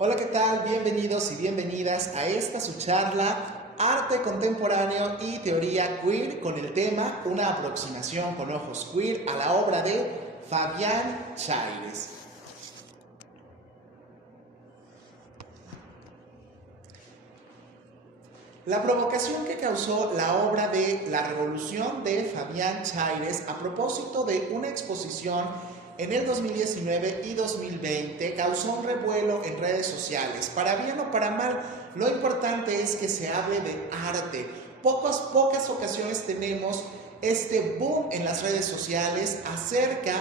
Hola, ¿qué tal? Bienvenidos y bienvenidas a esta su charla Arte Contemporáneo y Teoría Queer con el tema Una aproximación con ojos queer a la obra de Fabián Chaires. La provocación que causó la obra de La Revolución de Fabián Chaires a propósito de una exposición en el 2019 y 2020 causó un revuelo en redes sociales. Para bien o para mal, lo importante es que se hable de arte. Pocas ocasiones tenemos este boom en las redes sociales acerca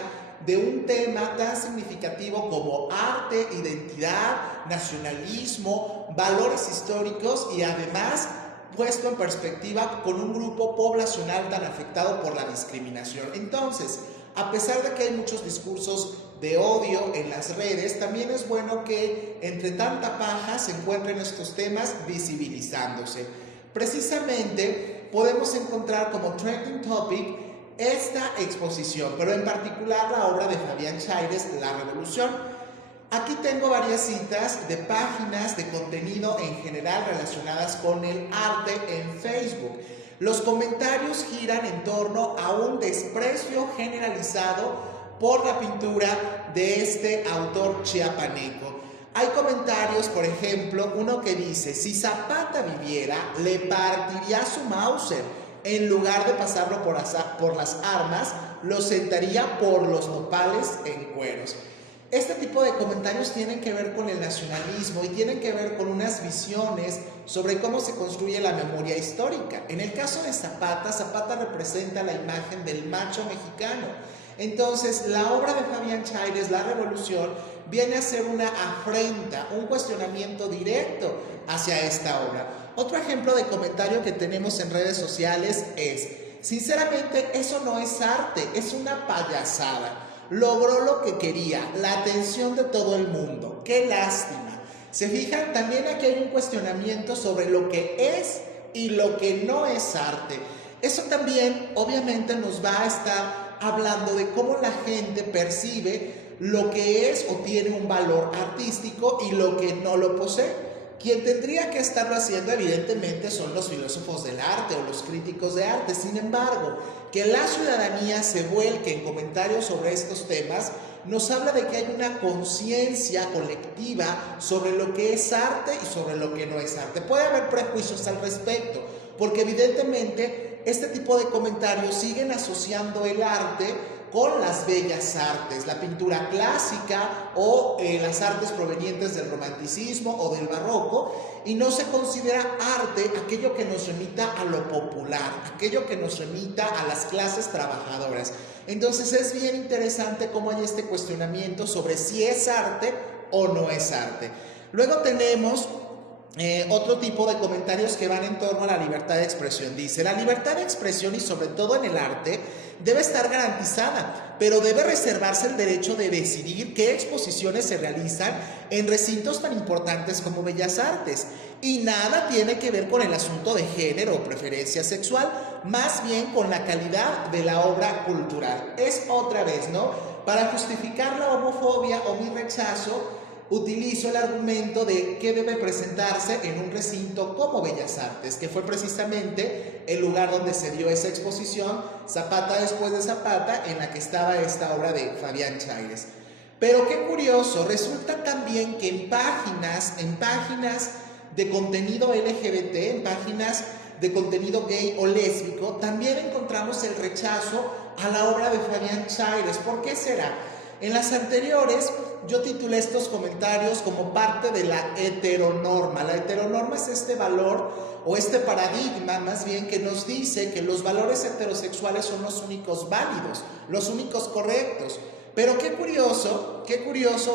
de un tema tan significativo como arte, identidad, nacionalismo, valores históricos y además puesto en perspectiva con un grupo poblacional tan afectado por la discriminación. Entonces, a pesar de que hay muchos discursos de odio en las redes, también es bueno que entre tanta paja se encuentren estos temas visibilizándose. Precisamente podemos encontrar como trending topic esta exposición, pero en particular la obra de Fabián Chaires, La Revolución. Aquí tengo varias citas de páginas de contenido en general relacionadas con el arte en Facebook. Los comentarios giran en torno a un desprecio generalizado por la pintura de este autor chiapaneco. Hay comentarios, por ejemplo, uno que dice: si Zapata viviera, le partiría su Mauser. En lugar de pasarlo por las armas, lo sentaría por los nopales en cueros. Este tipo de comentarios tienen que ver con el nacionalismo y tienen que ver con unas visiones sobre cómo se construye la memoria histórica. En el caso de Zapata, Zapata representa la imagen del macho mexicano. Entonces, la obra de Fabián Chaires, La Revolución, viene a ser una afrenta, un cuestionamiento directo hacia esta obra. Otro ejemplo de comentario que tenemos en redes sociales es: sinceramente, eso no es arte, es una payasada. Logró lo que quería, la atención de todo el mundo. ¡Qué lástima! Se fijan, también aquí hay un cuestionamiento sobre lo que es y lo que no es arte. Eso también, obviamente, nos va a estar hablando de cómo la gente percibe lo que es o tiene un valor artístico y lo que no lo posee. Quien tendría que estarlo haciendo, evidentemente, son los filósofos del arte o los críticos de arte. Sin embargo, que la ciudadanía se vuelque en comentarios sobre estos temas nos habla de que hay una conciencia colectiva sobre lo que es arte y sobre lo que no es arte. Puede haber prejuicios al respecto, porque evidentemente este tipo de comentarios siguen asociando el arte con las bellas artes, la pintura clásica o las artes provenientes del romanticismo o del barroco, y no se considera arte aquello que nos remita a lo popular, aquello que nos remita a las clases trabajadoras. Entonces es bien interesante cómo hay este cuestionamiento sobre si es arte o no es arte. Luego tenemos otro tipo de comentarios que van en torno a la libertad de expresión. Dice: la libertad de expresión, y sobre todo en el arte, debe estar garantizada, pero debe reservarse el derecho de decidir qué exposiciones se realizan en recintos tan importantes como Bellas Artes. Y nada tiene que ver con el asunto de género o preferencia sexual, más bien con la calidad de la obra cultural. Es otra vez, ¿no? Para justificar la homofobia o mi rechazo, utilizo el argumento de que debe presentarse en un recinto como Bellas Artes, que fue precisamente el lugar donde se dio esa exposición, Zapata después de Zapata, en la que estaba esta obra de Fabián Chaires. Pero qué curioso, resulta también que en páginas de contenido LGBT, en páginas de contenido gay o lésbico, también encontramos el rechazo a la obra de Fabián Chaires. ¿Por qué será? En las anteriores yo titulé estos comentarios como parte de la heteronorma. La heteronorma es este valor o este paradigma más bien que nos dice que los valores heterosexuales son los únicos válidos, los únicos correctos. Pero qué curioso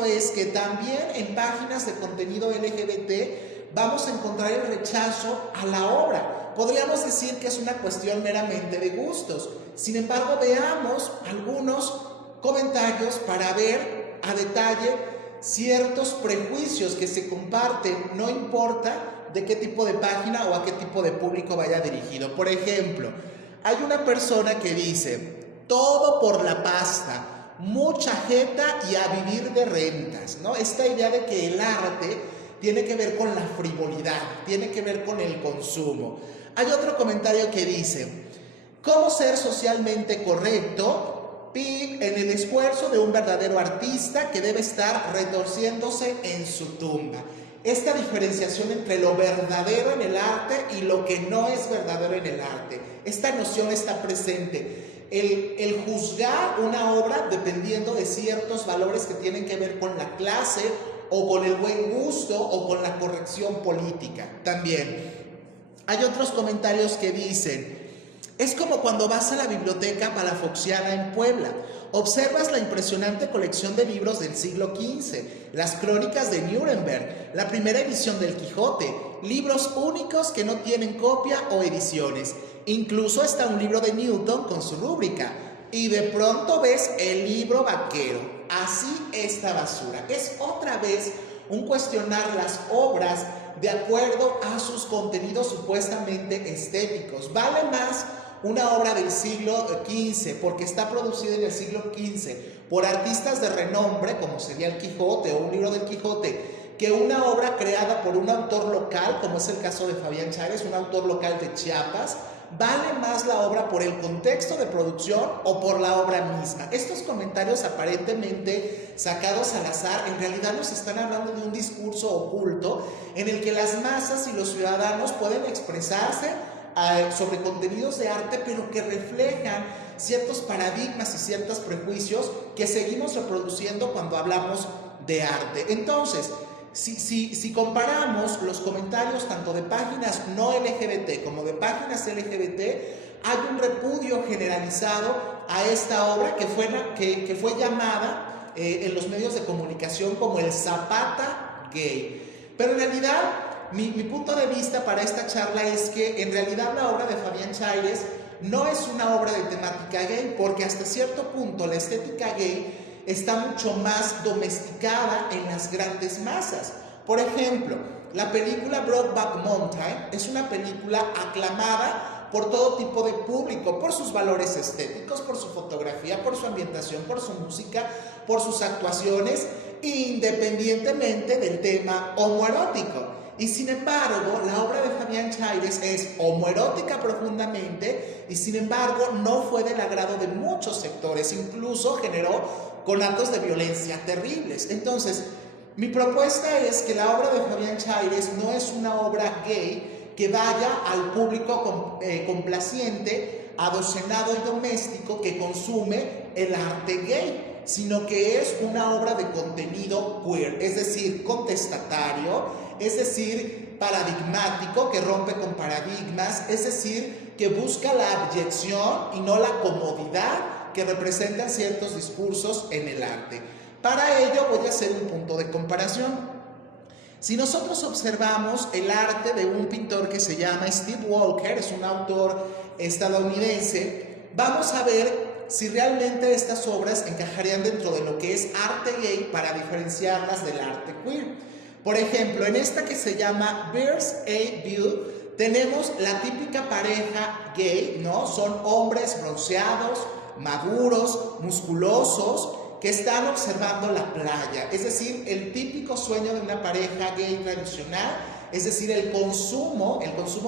es que también en páginas de contenido LGBT vamos a encontrar el rechazo a la obra. Podríamos decir que es una cuestión meramente de gustos. Sin embargo, veamos algunos comentarios para ver a detalle ciertos prejuicios que se comparten, no importa de qué tipo de página o a qué tipo de público vaya dirigido. Por ejemplo, hay una persona que dice: todo por la pasta, mucha jeta y a vivir de rentas, ¿no? Esta idea de que el arte tiene que ver con la frivolidad, tiene que ver con el consumo. Hay otro comentario que dice: ¿cómo ser socialmente correcto en el esfuerzo de un verdadero artista que debe estar retorciéndose en su tumba? Esta diferenciación entre lo verdadero en el arte y lo que no es verdadero en el arte. Esta noción está presente. El juzgar una obra dependiendo de ciertos valores que tienen que ver con la clase o con el buen gusto o con la corrección política. También hay otros comentarios que dicen: es como cuando vas a la biblioteca palafoxiana en Puebla. Observas la impresionante colección de libros del siglo XV, las crónicas de Nuremberg, la primera edición del Quijote, libros únicos que no tienen copia o ediciones. Incluso está un libro de Newton con su rúbrica. Y de pronto ves el libro vaquero. Así esta basura. Es otra vez un cuestionar las obras de acuerdo a sus contenidos supuestamente estéticos. Vale más una obra del siglo XV porque está producida en el siglo XV por artistas de renombre, como sería el Quijote o un libro del Quijote, que una obra creada por un autor local, como es el caso de Fabián Chaires, un autor local de Chiapas. ¿Vale más la obra por el contexto de producción o por la obra misma? Estos comentarios aparentemente sacados al azar, en realidad nos están hablando de un discurso oculto en el que las masas y los ciudadanos pueden expresarse sobre contenidos de arte, pero que reflejan ciertos paradigmas y ciertos prejuicios que seguimos reproduciendo cuando hablamos de arte. Entonces, si comparamos los comentarios tanto de páginas no LGBT como de páginas LGBT, hay un repudio generalizado a esta obra que fue llamada en los medios de comunicación como el Zapata gay. Pero en realidad, mi punto de vista para esta charla es que en realidad la obra de Fabián Chaires no es una obra de temática gay, porque hasta cierto punto la estética gay está mucho más domesticada en las grandes masas. Por ejemplo, la película Brokeback Mountain es una película aclamada por todo tipo de público, por sus valores estéticos, por su fotografía, por su ambientación, por su música, por sus actuaciones, independientemente del tema homoerótico. Y sin embargo, la obra de Fabián Chaires es homoerótica profundamente y sin embargo no fue del agrado de muchos sectores, incluso generó conatos de violencia terribles. Entonces, mi propuesta es que la obra de Fabián Chaires no es una obra gay que vaya al público complaciente, adocenado y doméstico que consume el arte gay, sino que es una obra de contenido queer, es decir, contestatario, es decir, paradigmático, que rompe con paradigmas, es decir, que busca la abyección y no la comodidad que representan ciertos discursos en el arte. Para ello voy a hacer un punto de comparación. Si nosotros observamos el arte de un pintor que se llama Steve Walker, es un autor estadounidense, vamos a ver si realmente estas obras encajarían dentro de lo que es arte gay para diferenciarlas del arte queer. Por ejemplo, en esta que se llama Bird's Eye View, tenemos la típica pareja gay, ¿no? Son hombres bronceados, maduros, musculosos, que están observando la playa, es decir, el típico sueño de una pareja gay tradicional, es decir, el consumo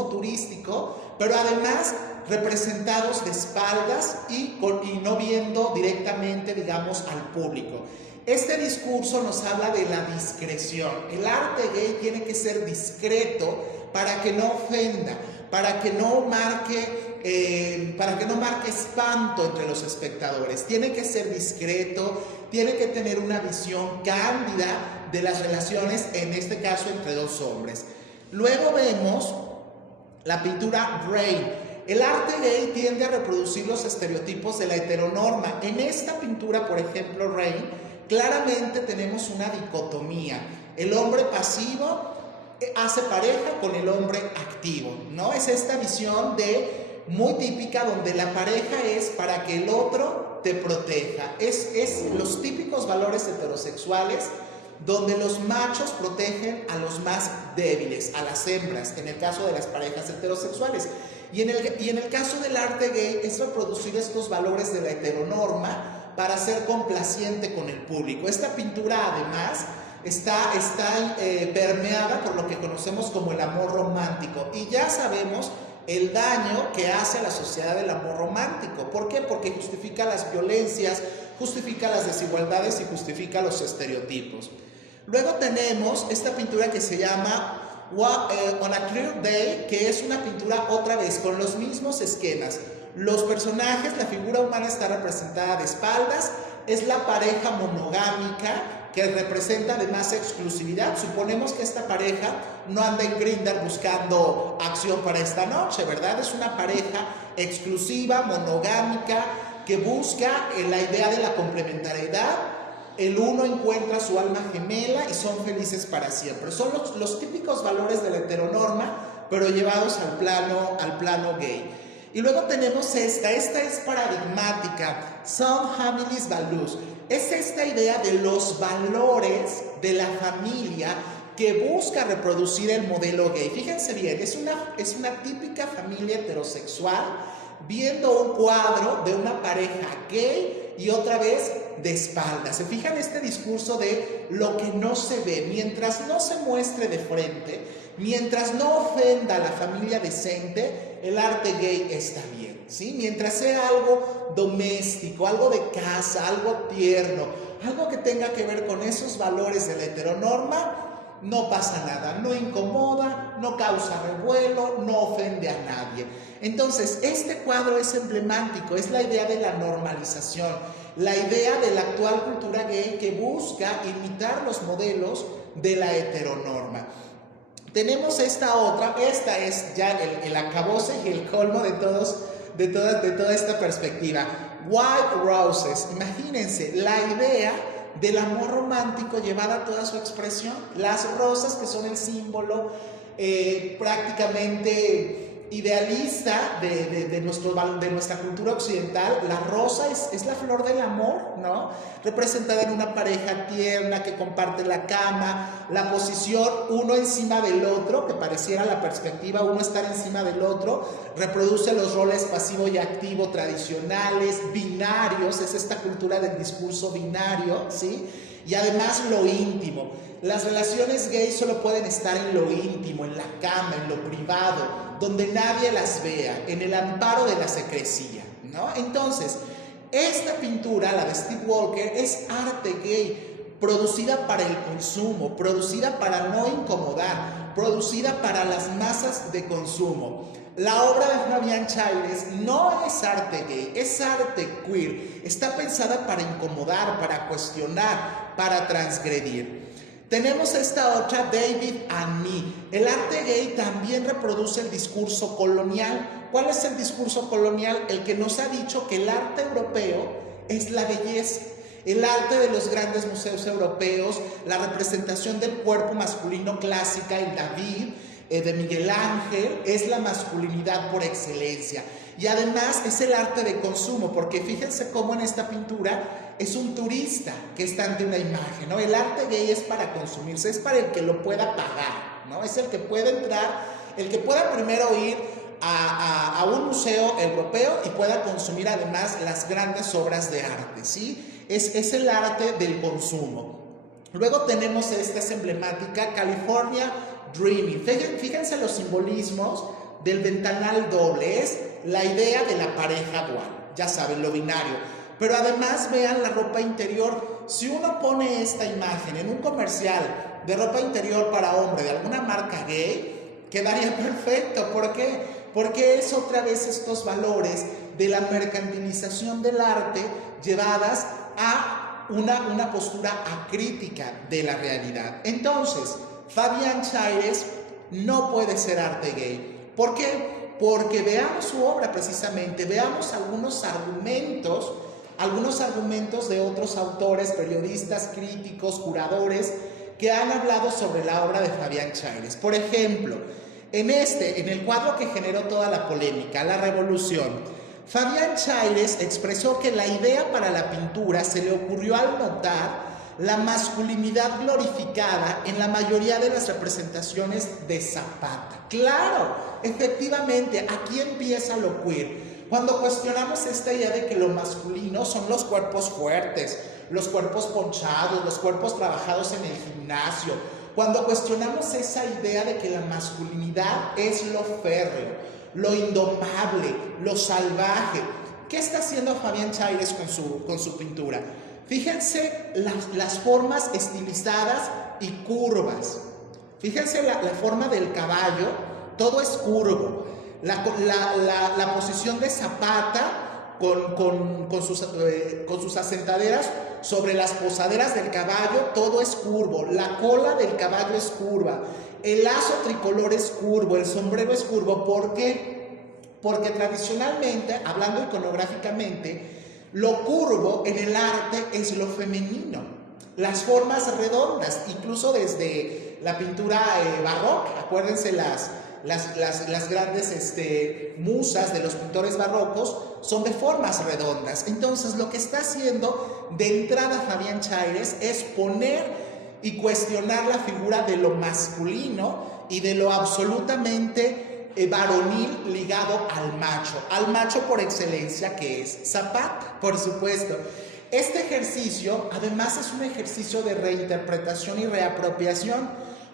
turístico, pero además representados de espaldas y no viendo directamente, digamos, al público. Este discurso nos habla de la discreción. El arte gay tiene que ser discreto para que no ofenda, para que no marque espanto entre los espectadores. Tiene que ser discreto, tiene que tener una visión cándida de las relaciones, en este caso entre dos hombres. Luego vemos la pintura Rain. El arte gay tiende a reproducir los estereotipos de la heteronorma. En esta pintura, por ejemplo, Rain, claramente tenemos una dicotomía. El hombre pasivo hace pareja con el hombre activo, ¿no? Es esta visión muy típica donde la pareja es para que el otro te proteja. Es los típicos valores heterosexuales donde los machos protegen a los más débiles, a las hembras, en el caso de las parejas heterosexuales. Y en el caso del arte gay es reproducir estos valores de la heteronorma para ser complaciente con el público. Esta pintura además está permeada por lo que conocemos como el amor romántico, y ya sabemos el daño que hace a la sociedad del amor romántico. ¿Por qué? Porque justifica las violencias, justifica las desigualdades y justifica los estereotipos. Luego tenemos esta pintura que se llama On a Clear Day, que es una pintura otra vez con los mismos esquemas. Los personajes, la figura humana está representada de espaldas, es la pareja monogámica que representa además exclusividad. Suponemos que esta pareja no anda en Grindr buscando acción para esta noche, ¿verdad? Es una pareja exclusiva, monogámica, que busca la idea de la complementariedad. El uno encuentra su alma gemela y son felices para siempre. Son los típicos valores de la heteronorma, pero llevados al plano gay. Y luego tenemos esta es paradigmática, Some Families Values. Es esta idea de los valores de la familia que busca reproducir el modelo gay. Fíjense bien, es una típica familia heterosexual viendo un cuadro de una pareja gay y otra vez de espaldas. ¿Se fijan este discurso de lo que no se ve? Mientras no se muestre de frente, mientras no ofenda a la familia decente, el arte gay está bien, ¿sí? Mientras sea algo doméstico, algo de casa, algo tierno, algo que tenga que ver con esos valores de la heteronorma, no pasa nada, no incomoda, no causa revuelo, no ofende a nadie. Entonces, este cuadro es emblemático, es la idea de la normalización, la idea de la actual cultura gay que busca imitar los modelos de la heteronorma. Tenemos esta otra, esta es ya el acabose y el colmo de toda esta perspectiva. White Roses, imagínense, la idea del amor romántico llevada a toda su expresión. Las rosas, que son el símbolo prácticamente idealista de nuestra cultura occidental. La rosa es la flor del amor, ¿no? Representada en una pareja tierna que comparte la cama, la posición uno encima del otro, que pareciera la perspectiva uno estar encima del otro, reproduce los roles pasivo y activo tradicionales, binarios, es esta cultura del discurso binario, ¿sí? Y además lo íntimo. Las relaciones gays solo pueden estar en lo íntimo, en la cama, en lo privado, donde nadie las vea, en el amparo de la secrecía, ¿no? Entonces, esta pintura, la de Steve Walker, es arte gay, producida para el consumo, producida para no incomodar, producida para las masas de consumo. La obra de Fabián Chaires no es arte gay, es arte queer. Está pensada para incomodar, para cuestionar, para transgredir. Tenemos esta otra, David and Me. El arte gay también reproduce el discurso colonial. ¿Cuál es el discurso colonial? El que nos ha dicho que el arte europeo es la belleza. El arte de los grandes museos europeos, la representación del cuerpo masculino clásica, el David, de Miguel Ángel, es la masculinidad por excelencia. Y además es el arte de consumo, porque fíjense cómo en esta pintura es un turista que está ante una imagen, ¿no? El arte gay es para consumirse, es para el que lo pueda pagar, ¿no? Es el que pueda entrar, el que pueda primero ir a un museo europeo y pueda consumir además las grandes obras de arte, ¿sí? Es el arte del consumo. Luego tenemos esta, es emblemática, California Dreaming. Fíjense los simbolismos del ventanal doble, es la idea de la pareja dual, ya saben, lo binario. Pero además vean la ropa interior. Si uno pone esta imagen en un comercial de ropa interior para hombre de alguna marca gay, quedaría perfecto. ¿Por qué? Porque es otra vez estos valores de la mercantilización del arte llevadas a una postura acrítica de la realidad. Entonces, Fabián Chaires no puede ser arte gay. ¿Por qué? Porque veamos su obra precisamente, veamos algunos argumentos de otros autores, periodistas, críticos, curadores, que han hablado sobre la obra de Fabián Chaires. Por ejemplo, en el cuadro que generó toda la polémica, La Revolución, Fabián Chaires expresó que la idea para la pintura se le ocurrió al notar la masculinidad glorificada en la mayoría de las representaciones de Zapata. Claro, efectivamente, aquí empieza lo queer. Cuando cuestionamos esta idea de que lo masculino son los cuerpos fuertes, los cuerpos ponchados, los cuerpos trabajados en el gimnasio, cuando cuestionamos esa idea de que la masculinidad es lo férreo, lo indomable, lo salvaje, ¿qué está haciendo Fabián Chaires con su pintura? Fíjense las formas estilizadas y curvas. Fíjense la forma del caballo, todo es curvo. La posición de Zapata con sus asentaderas sobre las posaderas del caballo, todo es curvo. La cola del caballo es curva. El lazo tricolor es curvo, el sombrero es curvo. ¿Por qué? Porque tradicionalmente, hablando iconográficamente, lo curvo en el arte es lo femenino. Las formas redondas, incluso desde la pintura barroca, acuérdense las grandes musas de los pintores barrocos son de formas redondas. Entonces lo que está haciendo de entrada Fabián Chaires es poner y cuestionar la figura de lo masculino y de lo absolutamente varonil ligado al macho por excelencia, que es Zapata, por supuesto. Este ejercicio además es un ejercicio de reinterpretación y reapropiación,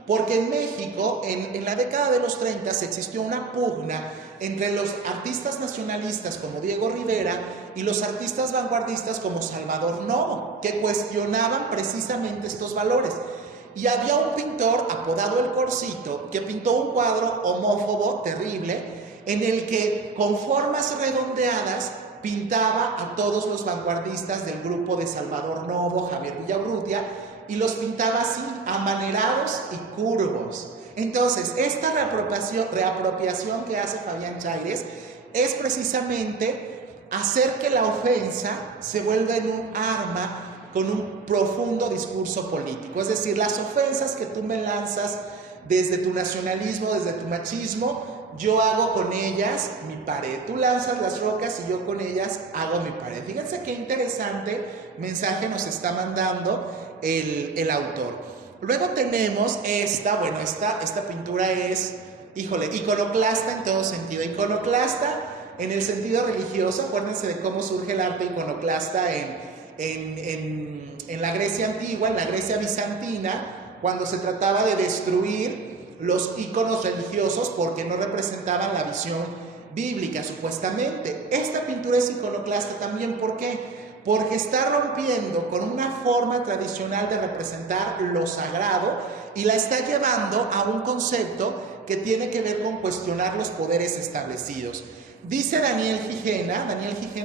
porque en México en la década de los 30 existió una pugna entre los artistas nacionalistas como Diego Rivera y los artistas vanguardistas como Salvador Novo, que cuestionaban precisamente estos valores. Y había un pintor apodado El Corcito que pintó un cuadro homófobo terrible en el que con formas redondeadas pintaba a todos los vanguardistas del grupo de Salvador Novo, Javier Villaurrutia, y los pintaba así, amanerados y curvos. Entonces, esta reapropiación que hace Fabián Chaires es precisamente hacer que la ofensa se vuelva en un arma con un profundo discurso político. Es decir, las ofensas que tú me lanzas desde tu nacionalismo, desde tu machismo, yo hago con ellas mi pared. Tú lanzas las rocas y yo con ellas hago mi pared. Fíjense qué interesante mensaje nos está mandando el autor. Luego tenemos esta pintura es, híjole, iconoclasta en todo sentido. Iconoclasta en el sentido religioso. Acuérdense de cómo surge el arte iconoclasta en la Grecia antigua, en la Grecia bizantina, cuando se trataba de destruir los íconos religiosos porque no representaban la visión bíblica, supuestamente. Esta pintura es iconoclasta también, ¿por qué? Porque está rompiendo con una forma tradicional de representar lo sagrado y la está llevando a un concepto que tiene que ver con cuestionar los poderes establecidos. Dice Daniel Gijena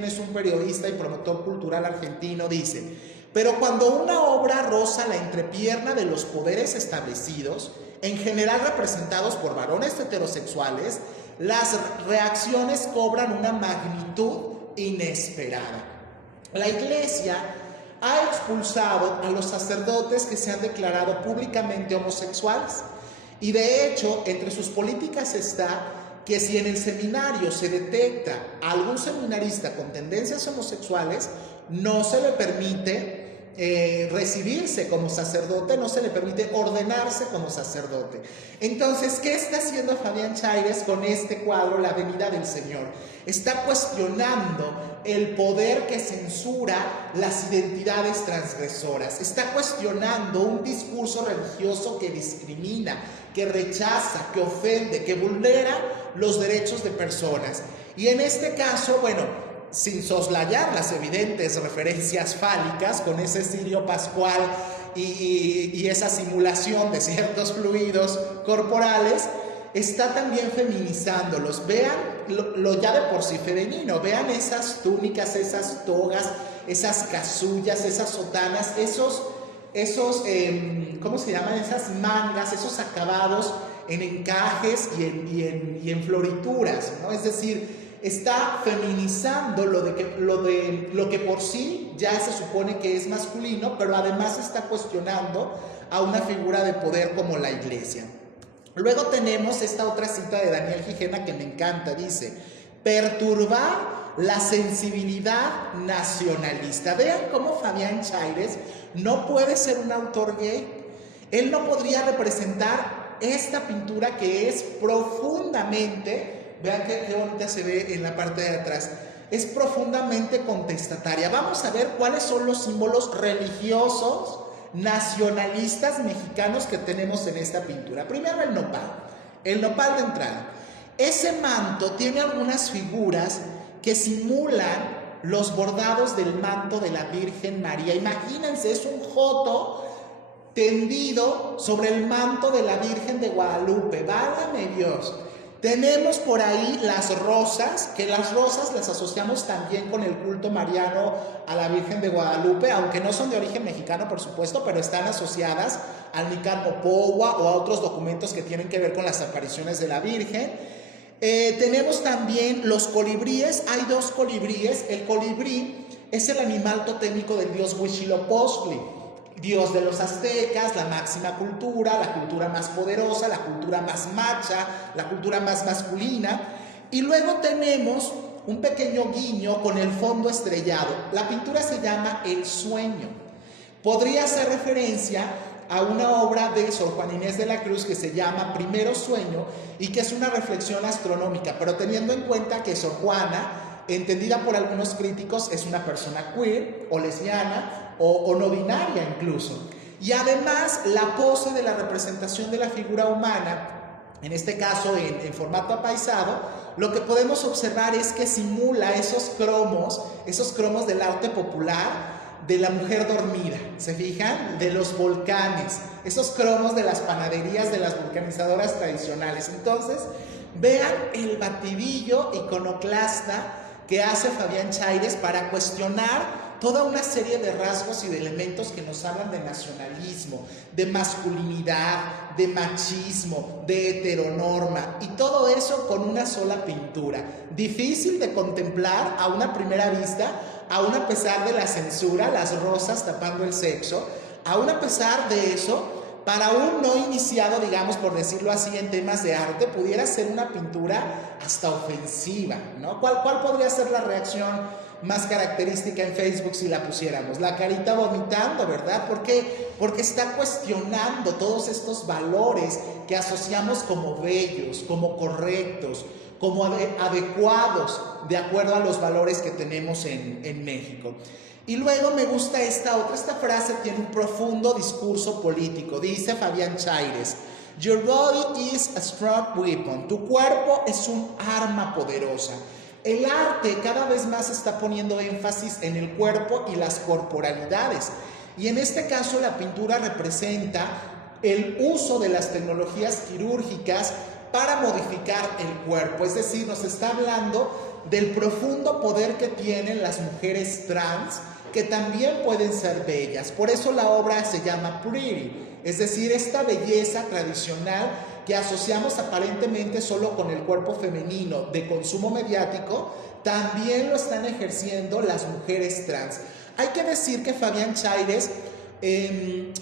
es un periodista y promotor cultural argentino, dice: pero cuando una obra roza la entrepierna de los poderes establecidos, en general representados por varones heterosexuales, las reacciones cobran una magnitud inesperada. La Iglesia ha expulsado a los sacerdotes que se han declarado públicamente homosexuales, y de hecho entre sus políticas está que si en el seminario se detecta a algún seminarista con tendencias homosexuales, no se le permite recibirse como sacerdote, no se le permite ordenarse como sacerdote. Entonces, ¿qué está haciendo Fabián Chaires con este cuadro, La Venida del Señor? Está cuestionando el poder que censura las identidades transgresoras, está cuestionando un discurso religioso que discrimina, que rechaza, que ofende, que vulnera los derechos de personas. Y en este caso, bueno, sin soslayar las evidentes referencias fálicas con ese cirio pascual y esa simulación de ciertos fluidos corporales, está también feminizándolos. Vean lo ya de por sí femenino, vean esas túnicas, esas togas, esas casullas, esas sotanas, esos ¿cómo se llaman? Esas mangas, esos acabados en encajes y en florituras, ¿no? Es decir, está feminizando lo que por sí ya se supone que es masculino, pero además está cuestionando a una figura de poder como la Iglesia. Luego tenemos esta otra cita de Daniel Gijena que me encanta, dice: perturbar la sensibilidad nacionalista. Vean cómo Fabián Chaires no puede ser un autor gay. Él no podría representar esta pintura que es profundamente vean qué bonita se ve en la parte de atrás. Es profundamente contestataria. Vamos a ver cuáles son los símbolos religiosos nacionalistas mexicanos que tenemos en esta pintura. Primero el nopal de entrada. Ese manto tiene algunas figuras que simulan los bordados del manto de la Virgen María. Imagínense, es un joto tendido sobre el manto de la Virgen de Guadalupe. ¡Válgame Dios! Tenemos por ahí las rosas, que las rosas las asociamos también con el culto mariano a la Virgen de Guadalupe, aunque no son de origen mexicano, por supuesto, pero están asociadas al Nicaragua o a otros documentos que tienen que ver con las apariciones de la Virgen. Tenemos también los colibríes. Hay dos colibríes. El colibrí es el animal totémico del dios Huitzilopochtli, dios de los aztecas, la máxima cultura, la cultura más poderosa, la cultura más macha, la cultura más masculina. Y luego tenemos un pequeño guiño con el fondo estrellado. La pintura se llama El Sueño. Podría hacer referencia a una obra de Sor Juana Inés de la Cruz que se llama Primero Sueño y que es una reflexión astronómica, pero teniendo en cuenta que Sor Juana, entendida por algunos críticos, es una persona queer o lesbiana o no binaria incluso. Y además la pose de la representación de la figura humana, en este caso en formato apaisado, lo que podemos observar es que simula esos cromos del arte popular de la mujer dormida, ¿se fijan? De los volcanes, esos cromos de las panaderías de las vulcanizadoras tradicionales. Entonces, vean el batidillo iconoclasta que hace Fabián Chaires para cuestionar toda una serie de rasgos y de elementos que nos hablan de nacionalismo, de masculinidad, de machismo, de heteronorma, y todo eso con una sola pintura. Difícil de contemplar a una primera vista, aún a pesar de la censura, las rosas tapando el sexo, aún a pesar de eso, para un no iniciado, digamos, por decirlo así, en temas de arte, pudiera ser una pintura hasta ofensiva, ¿no? ¿Cuál podría ser la reacción más característica en Facebook si la pusiéramos? La carita vomitando, ¿verdad? ¿Por qué? Porque está cuestionando todos estos valores que asociamos como bellos, como correctos, como adecuados de acuerdo a los valores que tenemos en México. Y luego me gusta esta frase tiene un profundo discurso político. Dice Fabián Chaires: Your body is a strong weapon. Tu cuerpo es un arma poderosa. El arte cada vez más está poniendo énfasis en el cuerpo y las corporalidades. Y en este caso la pintura representa el uso de las tecnologías quirúrgicas para modificar el cuerpo. Es decir, nos está hablando del profundo poder que tienen las mujeres trans, que también pueden ser bellas. Por eso la obra se llama Pretty, es decir, esta belleza tradicional que asociamos aparentemente solo con el cuerpo femenino de consumo mediático, también lo están ejerciendo las mujeres trans. Hay que decir que Fabián Chaires, en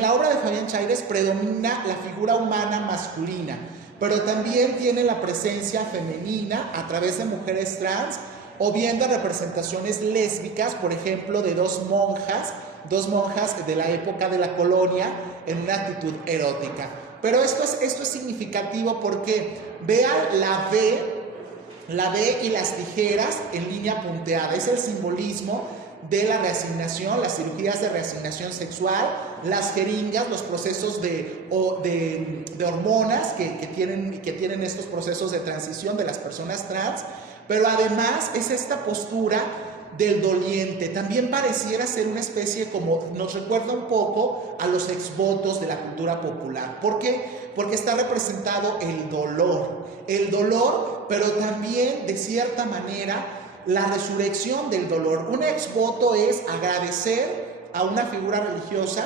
la obra de Fabián Chaires predomina la figura humana masculina, pero también tiene la presencia femenina a través de mujeres trans, o bien de representaciones lésbicas, por ejemplo, de dos monjas de la época de la colonia en una actitud erótica. Pero esto es significativo porque vean la B y las tijeras en línea punteada. Es el simbolismo de la reasignación, las cirugías de reasignación sexual, las jeringas, los procesos de hormonas que tienen estos procesos de transición de las personas trans. Pero además es esta postura del doliente. También pareciera ser una especie como, nos recuerda un poco a los exvotos de la cultura popular. ¿Por qué? Porque está representado el dolor, pero también de cierta manera la resurrección del dolor. Un exvoto es agradecer a una figura religiosa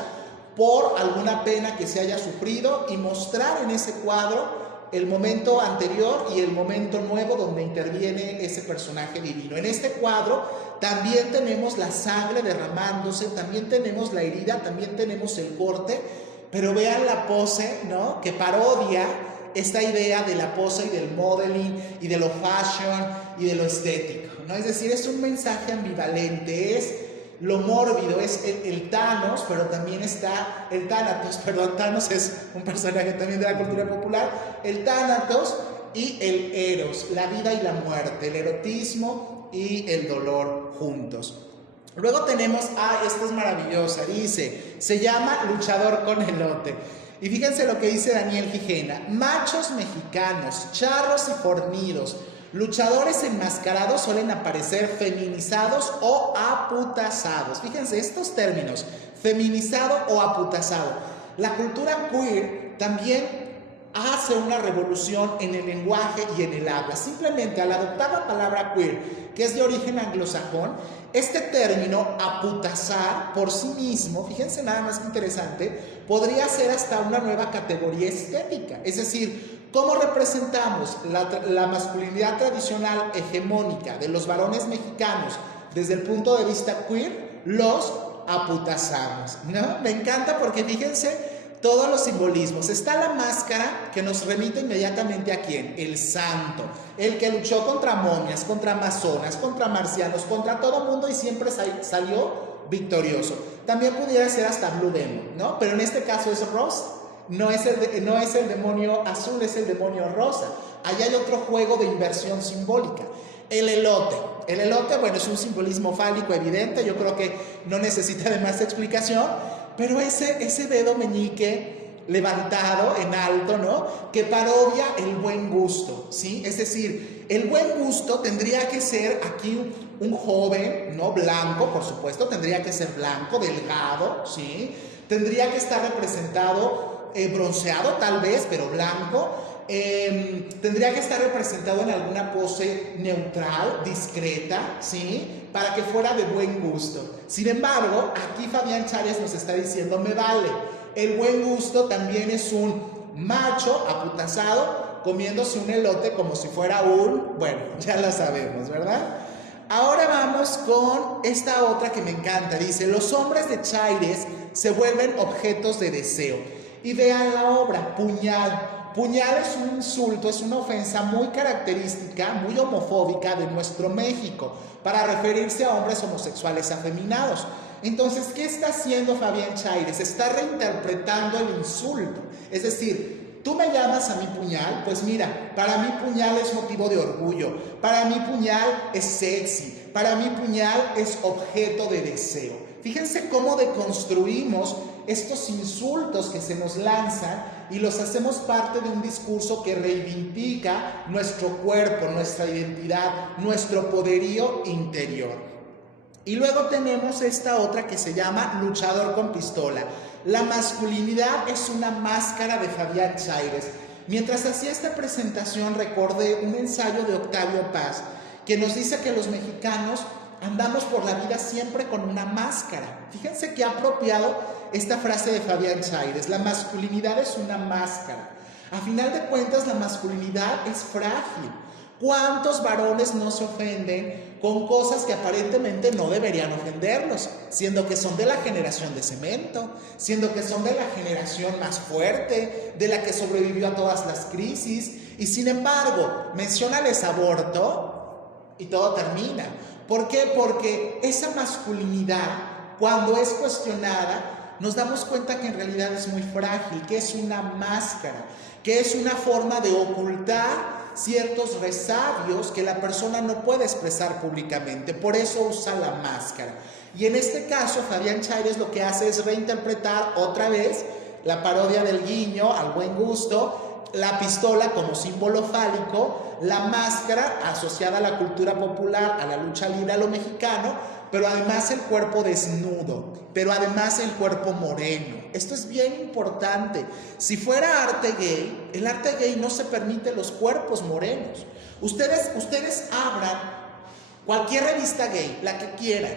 por alguna pena que se haya sufrido y mostrar en ese cuadro el momento anterior y el momento nuevo donde interviene ese personaje divino. En este cuadro también tenemos la sangre derramándose, también tenemos la herida, también tenemos el corte, pero vean la pose, ¿no?, que parodia esta idea de la pose y del modeling y de lo fashion y de lo estético, ¿no? Es decir, es un mensaje ambivalente, es lo mórbido, es el Thanos, pero también está el Thanatos, perdón, Thanos es un personaje también de la cultura popular, el Thanatos, y el eros, la vida y la muerte, el erotismo y el dolor juntos. Luego tenemos, esta es maravillosa, dice, se llama Luchador con elote. Y fíjense lo que dice Daniel Gijena: machos mexicanos, charros y fornidos, luchadores enmascarados suelen aparecer feminizados o aputazados. Fíjense estos términos, feminizado o aputazado. La cultura queer también hace una revolución en el lenguaje y en el habla. Simplemente al adoptar la palabra queer, que es de origen anglosajón, este término aputazar por sí mismo, fíjense nada más que interesante, podría ser hasta una nueva categoría estética. Es decir, ¿cómo representamos la masculinidad tradicional hegemónica de los varones mexicanos desde el punto de vista queer? Los aputazamos, ¿no? Me encanta porque fíjense todos los simbolismos. Está la máscara que nos remite inmediatamente a ¿quién? El santo, el que luchó contra momias, contra amazonas, contra marcianos, contra todo mundo y siempre salió victorioso. También pudiera ser hasta Blue Demon, ¿no? Pero en este caso es rosa. No es el demonio azul, es el demonio rosa. Allá hay otro juego de inversión simbólica. El elote. El elote, bueno, es un simbolismo fálico evidente. Yo creo que no necesita de más explicación. Pero ese dedo meñique levantado en alto, ¿no? Que parodia el buen gusto, ¿sí? Es decir, el buen gusto tendría que ser aquí un joven, ¿no? Blanco, por supuesto, tendría que ser blanco, delgado, ¿sí? Tendría que estar representado, bronceado tal vez, pero blanco. Tendría que estar representado en alguna pose neutral, discreta, ¿sí? Para que fuera de buen gusto. Sin embargo, aquí Fabián Chaires nos está diciendo, me vale, el buen gusto también es un macho aputazado comiéndose un elote como si fuera bueno, ya lo sabemos, ¿verdad? Ahora vamos con esta otra que me encanta. Dice, los hombres de Chaires se vuelven objetos de deseo. Y vean la obra, puñal. Puñal es un insulto, es una ofensa muy característica, muy homofóbica de nuestro México, para referirse a hombres homosexuales afeminados. Entonces, ¿qué está haciendo Fabián Chaires? Está reinterpretando el insulto. Es decir, tú me llamas a mi puñal, pues mira, para mí puñal es motivo de orgullo, para mí puñal es sexy, para mí puñal es objeto de deseo. Fíjense cómo deconstruimos estos insultos que se nos lanzan y los hacemos parte de un discurso que reivindica nuestro cuerpo, nuestra identidad, nuestro poderío interior. Y luego tenemos esta otra que se llama Luchador con pistola. La masculinidad es una máscara de Fabián Chaires. Mientras hacía esta presentación recordé un ensayo de Octavio Paz que nos dice que los mexicanos andamos por la vida siempre con una máscara. Fíjense que ha apropiado esta frase de Fabián Chaires, la masculinidad es una máscara. A final de cuentas, la masculinidad es frágil. ¿Cuántos varones no se ofenden con cosas que aparentemente no deberían ofenderlos? Siendo que son de la generación de cemento, siendo que son de la generación más fuerte, de la que sobrevivió a todas las crisis. Y sin embargo, menciónales aborto y todo termina. ¿Por qué? Porque esa masculinidad, cuando es cuestionada, nos damos cuenta que en realidad es muy frágil, que es una máscara, que es una forma de ocultar ciertos resabios que la persona no puede expresar públicamente. Por eso usa la máscara. Y en este caso, Fabián Chaires lo que hace es reinterpretar otra vez la parodia del guiño al buen gusto, la pistola como símbolo fálico, la máscara asociada a la cultura popular, a la lucha libre, a lo mexicano, pero además el cuerpo desnudo, pero además el cuerpo moreno. Esto es bien importante. Si fuera arte gay, el arte gay no se permite los cuerpos morenos. Ustedes abran cualquier revista gay, la que quieran,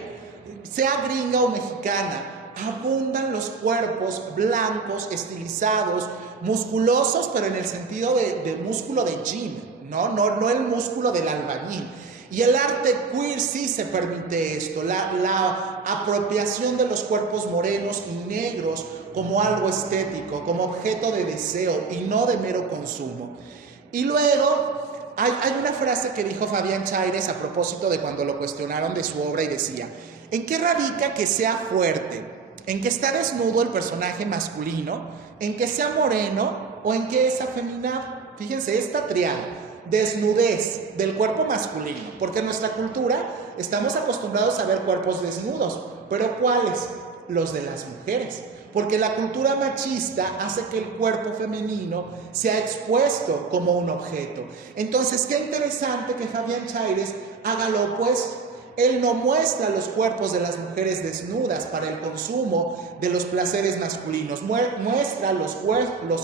sea gringa o mexicana, abundan los cuerpos blancos, estilizados, musculosos, pero en el sentido de músculo de gym, no el músculo del albañil. Y el arte queer sí se permite esto, la apropiación de los cuerpos morenos y negros como algo estético, como objeto de deseo y no de mero consumo. Y luego hay una frase que dijo Fabián Chaires a propósito de cuando lo cuestionaron de su obra y decía, ¿en qué radica que sea fuerte? ¿En que está desnudo el personaje masculino? ¿En que sea moreno o en que es afeminado? Fíjense, esta triada. desnudez del cuerpo masculino, porque en nuestra cultura estamos acostumbrados a ver cuerpos desnudos, pero ¿cuáles? Los de las mujeres, porque la cultura machista hace que el cuerpo femenino sea expuesto como un objeto. Entonces, qué interesante que Fabián Chaires haga lo opuesto. Él no muestra los cuerpos de las mujeres desnudas para el consumo de los placeres masculinos, muestra los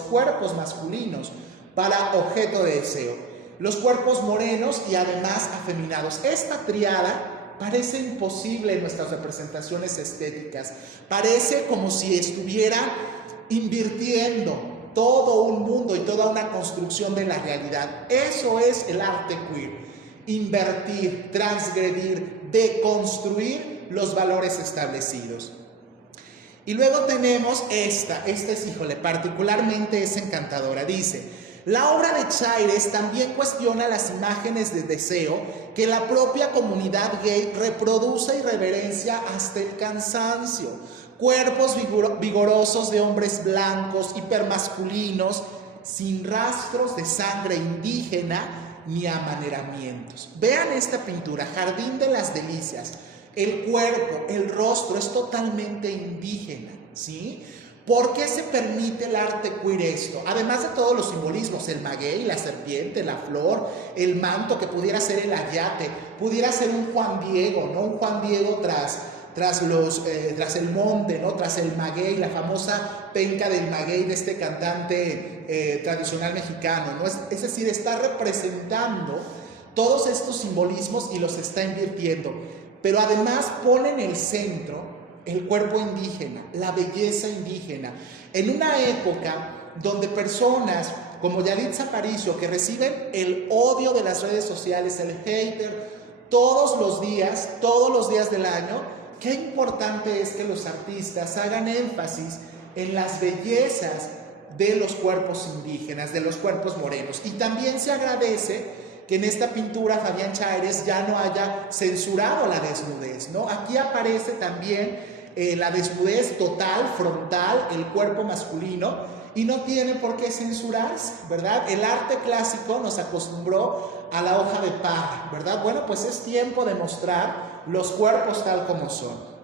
cuerpos masculinos para objeto de deseo, los cuerpos morenos y además afeminados. Esta triada parece imposible en nuestras representaciones estéticas, parece como si estuviera invirtiendo todo un mundo y toda una construcción de la realidad. Eso es el arte queer: invertir, transgredir, deconstruir los valores establecidos. Y luego tenemos esta es, híjole, particularmente es encantadora. Dice: la obra de Chaires también cuestiona las imágenes de deseo que la propia comunidad gay reproduce y reverencia hasta el cansancio. Cuerpos vigorosos de hombres blancos, hipermasculinos, sin rastros de sangre indígena ni amaneramientos. Vean esta pintura, Jardín de las Delicias. El cuerpo, el rostro es totalmente indígena, ¿sí? ¿Por qué se permite el arte queer esto? Además de todos los simbolismos, el maguey, la serpiente, la flor, el manto que pudiera ser el ayate, pudiera ser un Juan Diego, ¿no? Un Juan Diego tras el monte, ¿no? Tras el maguey, la famosa penca del maguey de este cantante tradicional mexicano, ¿no? Es decir, está representando todos estos simbolismos y los está invirtiendo, pero además pone en el centro el cuerpo indígena, la belleza indígena, en una época donde personas como Yalitza Aparicio, que reciben el odio de las redes sociales, el hater, todos los días del año. Qué importante es que los artistas hagan énfasis en las bellezas de los cuerpos indígenas, de los cuerpos morenos. Y también se agradece que en esta pintura Fabián Chaires ya no haya censurado la desnudez, ¿no? Aquí aparece también la desnudez total, frontal, el cuerpo masculino, y no tiene por qué censurarse, ¿verdad? El arte clásico nos acostumbró a la hoja de parra, ¿verdad? Bueno, pues es tiempo de mostrar los cuerpos tal como son.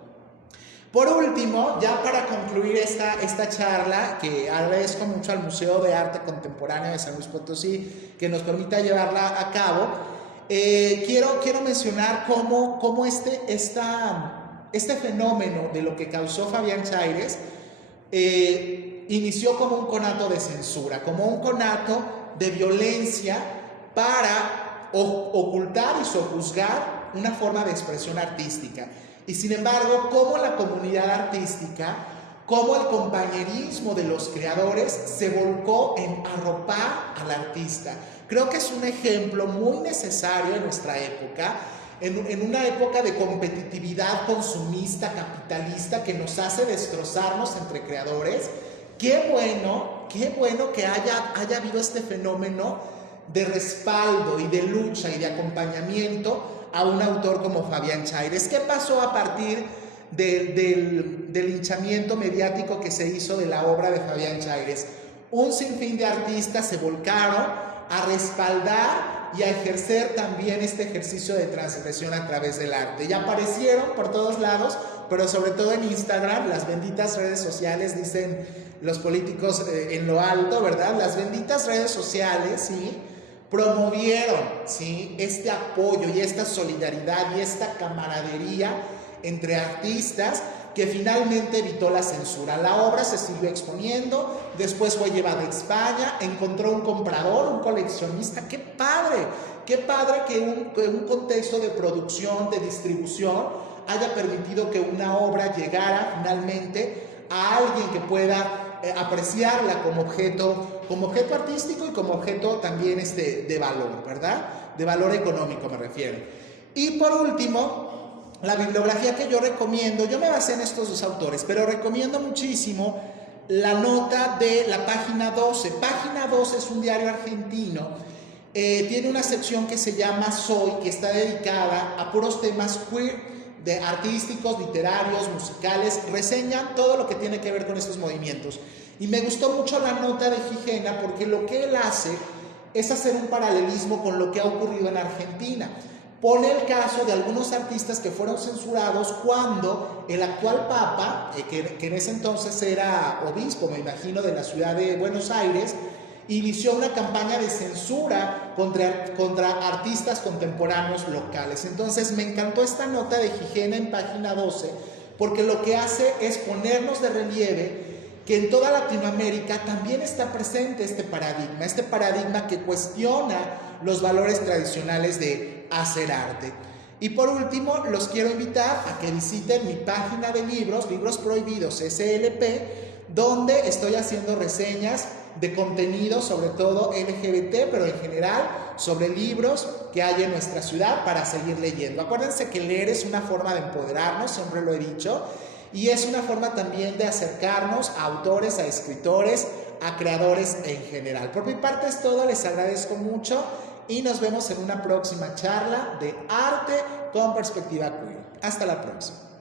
Por último, ya para concluir esta charla, que agradezco mucho al Museo de Arte Contemporáneo de San Luis Potosí que nos permita llevarla a cabo, quiero mencionar cómo este fenómeno de lo que causó Fabián Chaires inició como un conato de censura, como un conato de violencia para ocultar y sojuzgar una forma de expresión artística. Y sin embargo, como la comunidad artística, como el compañerismo de los creadores se volcó en arropar al artista. Creo que es un ejemplo muy necesario en nuestra época, en una época de competitividad consumista, capitalista, que nos hace destrozarnos entre creadores. Qué bueno que haya habido este fenómeno de respaldo y de lucha y de acompañamiento a un autor como Fabián Chaires. ¿Qué pasó a partir del linchamiento mediático que se hizo de la obra de Fabián Chaires? Un sinfín de artistas se volcaron a respaldar y a ejercer también este ejercicio de transgresión a través del arte. Y aparecieron por todos lados, pero sobre todo en Instagram, las benditas redes sociales, dicen los políticos en lo alto, ¿verdad? Las benditas redes sociales, ¿sí?, promovieron, ¿sí?, este apoyo y esta solidaridad y esta camaradería entre artistas que finalmente evitó la censura. La obra se siguió exponiendo, después fue llevada a España, encontró un comprador, un coleccionista. ¡Qué padre! ¡Qué padre que un contexto de producción, de distribución, haya permitido que una obra llegara finalmente a alguien que pueda apreciarla como objeto artístico y como objeto también de valor, ¿verdad? De valor económico me refiero. Y por último, la bibliografía que yo recomiendo, yo me basé en estos dos autores, pero recomiendo muchísimo la nota de la Página 12. Página 12 es un diario argentino, tiene una sección que se llama Soy, que está dedicada a puros temas queer, de artísticos, literarios, musicales, reseñan todo lo que tiene que ver con estos movimientos. Y me gustó mucho la nota de Gigena porque lo que él hace es hacer un paralelismo con lo que ha ocurrido en Argentina. Pone el caso de algunos artistas que fueron censurados cuando el actual Papa, que en ese entonces era obispo, me imagino, de la ciudad de Buenos Aires, inició una campaña de censura contra artistas contemporáneos locales. Entonces me encantó esta nota de Gijena en página 12, porque lo que hace es ponernos de relieve que en toda Latinoamérica también está presente este paradigma que cuestiona los valores tradicionales de hacer arte. Y por último, los quiero invitar a que visiten mi página de libros, Libros Prohibidos SLP, donde estoy haciendo reseñas de contenido, sobre todo LGBT, pero en general sobre libros que hay en nuestra ciudad para seguir leyendo. Acuérdense que leer es una forma de empoderarnos, siempre lo he dicho, y es una forma también de acercarnos a autores, a escritores, a creadores en general. Por mi parte es todo, les agradezco mucho y nos vemos en una próxima charla de arte con perspectiva queer. Hasta la próxima.